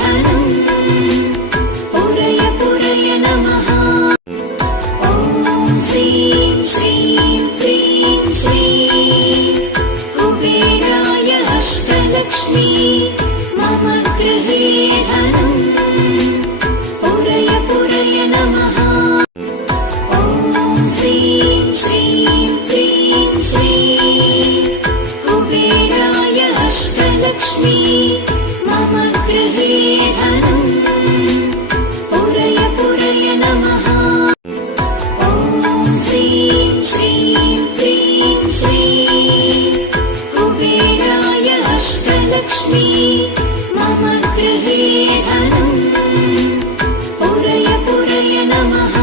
धनम् पुरय पुरय नमः। ॐ ह्रीं श्रीं क्रीं श्रीं कुबेराय अष्टलक्ष्मी मम गृहे धनम् पुरय पुरय नमः। ॐ ह्रीं श्रीं क्रीं श्रीं कुबेराय अष्टलक्ष्मी मम गृहे धनम् पुरय पुरय नमः। ॐ ह्रीं श्रीं क्रीं श्रीं कुबेराय अष्टलक्ष्मी मम गृहे धनम् पुरय पुरय नमः।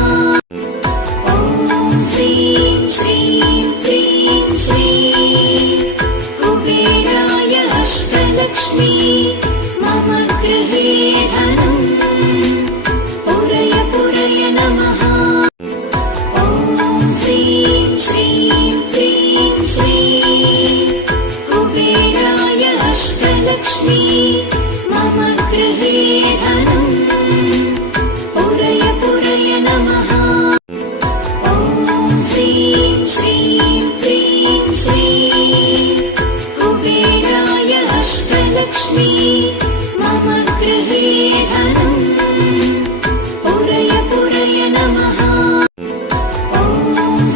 ॐ ह्रीं श्रीं क्रीं श्रीं कुबेराय अष्टलक्ष्मी मम गृहे धनम् पुरय पुरय नमः। ॐ ह्रीं श्रीं क्रीं श्रीं कुबेराय अष्टलक्ष्मी मम गृहे धनम् पुरय पुरय नमः। ॐ ह्रीं श्रीं क्रीं श्रीं कुबेराय अष्टलक्ष्मी मम गृहे धनम् पुरय पुरय नमः। ॐ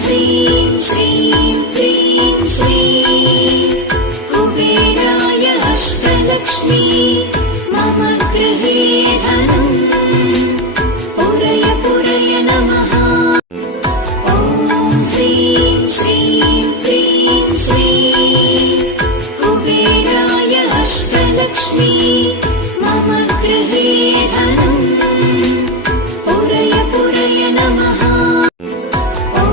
ह्रीं श्रीं क्रीं श्रीं कुबेराय अष्टलक्ष्मी मम गृहे धनम् पुरय पुरय नमः। ॐ ह्रीं श्रीं क्रीं श्रीं कुबेराय अष्टलक्ष्मी मम गृहे धनम् पुरय पुरय नमः। ॐ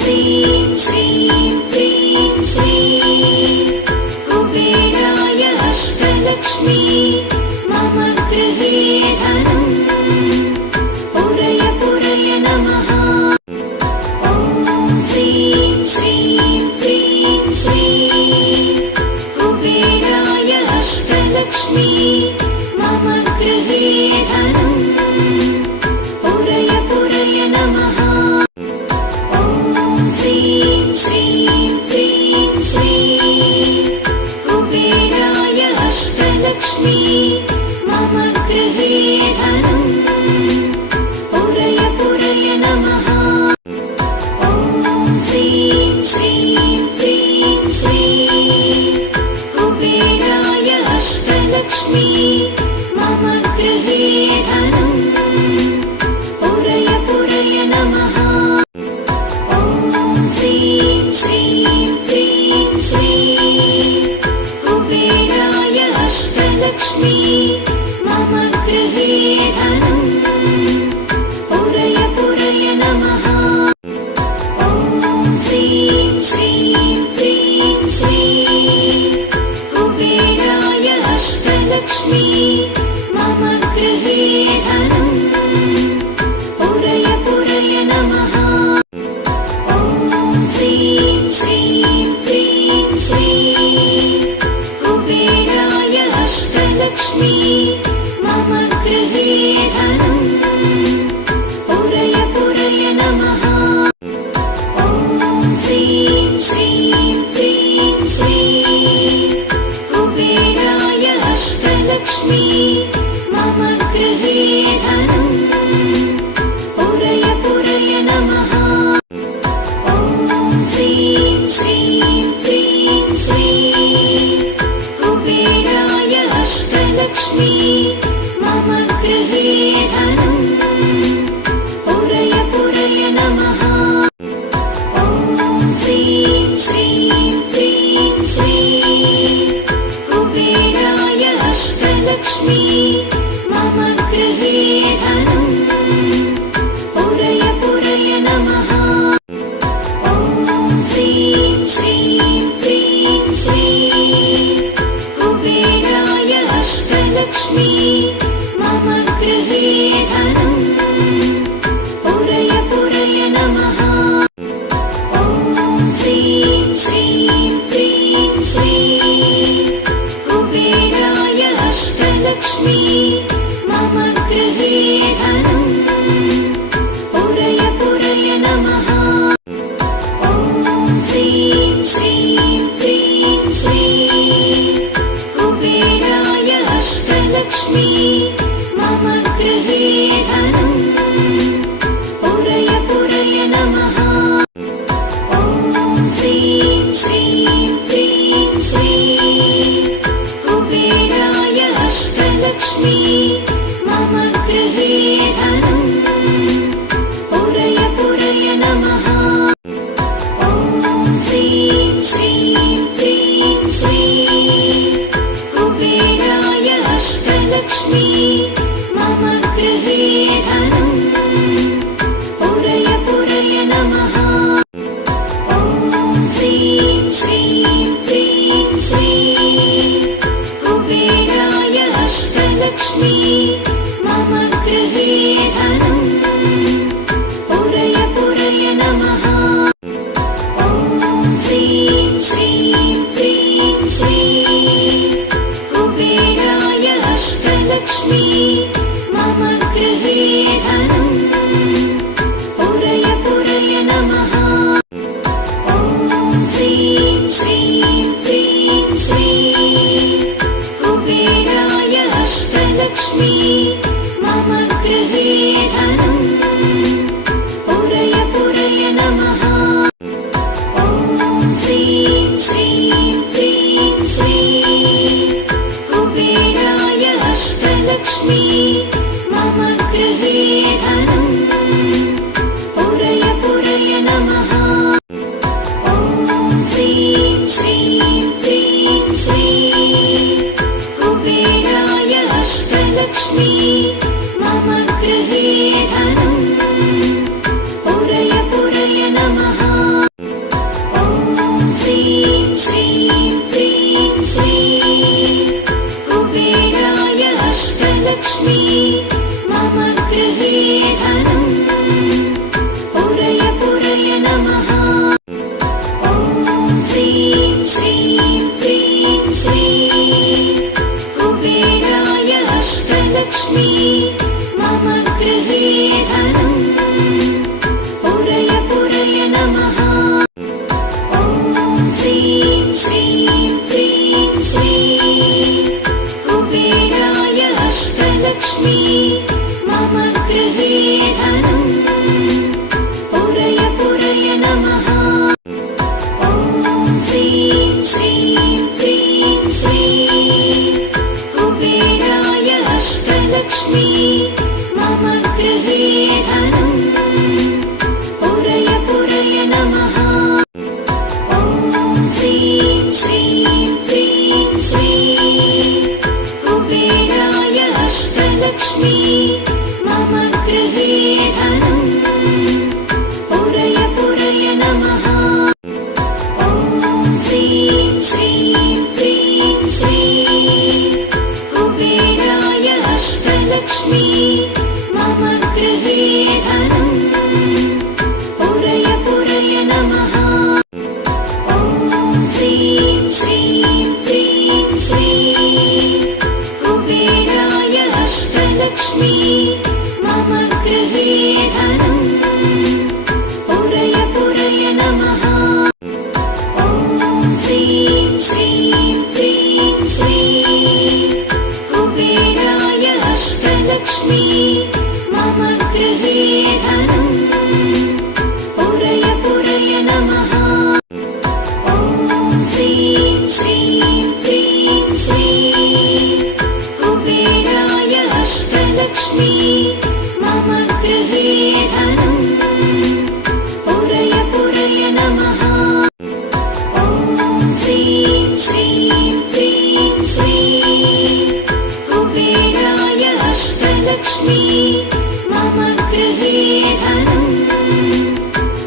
ह्रीं श्रीं क्रीं श्रीं कुबेराय अष्टलक्ष्मी मम गृहे धनम् पुरय पुरय नमः। ॐ ह्रीं श्रीं क्रीं श्रीं कुबेराय अष्टलक्ष्मी मम गृहे धनम् पुरय पुरय नमः। ॐ ह्रीं श्रीं क्रीं श्रीं कुबेराय अष्टलक्ष्मी मम गृहे धनम् पुरय पुरय नमः। ॐ ह्रीं श्रीं क्रीं श्रीं कुबेराय अष्टलक्ष्मी मम गृहे धनम् पुरय पुरय नमः। ॐ ह्रीं श्रीं क्रीं श्रीं कुबेराय अष्टलक्ष्मी मम गृहे धनम् पुरय पुरय नमः। ॐ ह्रीं श्रीं क्रीं श्रीं कुबेराय अष्टलक्ष्मी मम गृहे धनम् पुरय पुरय नमः। ॐ ह्रीं श्रीं क्रीं श्रीं कुबेराय अष्टलक्ष्मी मम गृहे धनम् पुरय पुरय नमः। ॐ ह्रीं श्रीं क्रीं श्रीं कुबेराय अष्टलक्ष्मी मम गृहे मम गृहे धनम् पुरय पुरय नमः। ॐ ह्रीं श्रीं क्लीं श्रीं कुबेराय अष्टलक्ष्मी मम गृहे धनम् पुरय पुरय नमः। ॐ ह्रीं श्रीं क्लीं श्रीं कुबेराय अष्टलक्ष्मी मम गृहे धनम् पुरय पुरय नमः। ॐ ह्रीं श्रीं क्लीं श्रीं कुबेराय अष्टलक्ष्मी मम गृहे धनम् पुरय पुरय नमः। ॐ ह्रीं श्रीं क्लीं श्रीं कुबेराय अष्टलक्ष्मी मम गृहे धनम् पुरय पुरय नमः। ॐ ह्रीं श्रीं क्लीं श्रीं कुबेराय अष्टलक्ष्मी मम गृहे धनम् पुरय पुरय नमः। ॐ ह्रीं श्रीं क्लीं श्रीं कुबेराय अष्टलक्ष्मी मम गृहे धनम् पुरय पुरय नमः। ॐ ह्रीं श्रीं क्लीं श्रीं कुबेराय अष्टलक्ष्मी मम गृहे धनम् पुरय पुरय नमः। ॐ ह्रीं श्रीं क्लीं श्रीं कुबेराय अष्टलक्ष्मी मम गृहे धनम् पुरय पुरय नमः। ॐ ह्रीं श्रीं क्लीं श्रीं कुबेराय अष्टलक्ष्मी मम गृहे धनम् पुरय पुरय नमः। ॐ ह्रीं श्रीं क्लीं श्रीं कुबेराय अष्टलक्ष्मी मम गृहे धनम् पुरय पुरय नमः। ॐ ह्रीं श्रीं क्लीं श्रीं कुबेराय अष्टलक्ष्मी मम गृहे धनम् पुरय पुरय नमः। ॐ ह्रीं श्रीं क्लीं श्रीं कुबेराय अष्टलक्ष्मी मम गृहे धनम् पुरय पुरय नमः। ॐ ह्रीं श्रीं क्लीं श्रीं कुबेराय अष्टलक्ष्मी मम गृहे धनम् पुरय पुरय नमः। ॐ ह्रीं श्रीं क्लीं श्रीं कुबेराय अष्टलक्ष्मी मम गृहे धनम् पुरय पुरय नमः। ॐ ह्रीं श्रीं क्लीं श्रीं कुबेराय अष्टलक्ष्मी मम गृहे धनम्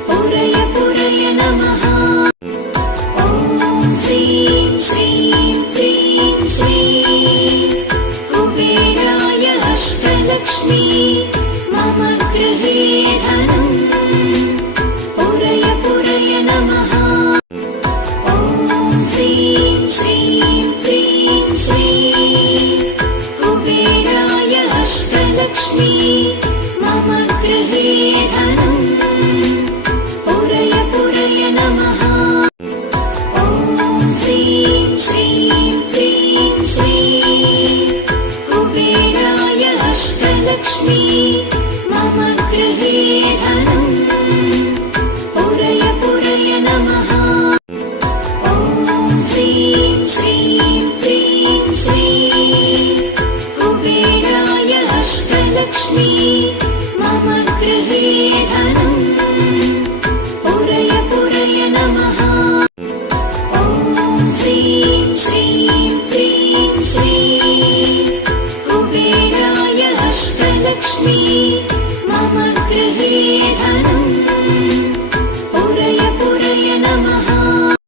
पुरय पुरय नमः। ॐ ह्रीं श्रीं क्लीं श्रीं कुबेराय अष्टलक्ष्मी मम गृहे धनम् पुरय पुरय नमः। ॐ ह्रीं श्रीं क्लीं श्रीं कुबेराय अष्टलक्ष्मी मम गृहे धनम् पुरय पुरय नमः। ॐ ह्रीं श्रीं क्लीं श्रीं कुबेराय अष्टलक्ष्मी मम गृहे धनम् पुरय पुरय नमः। ॐ ह्रीं श्रीं क्लीं श्रीं कुबेराय अष्टलक्ष्मी मम गृहे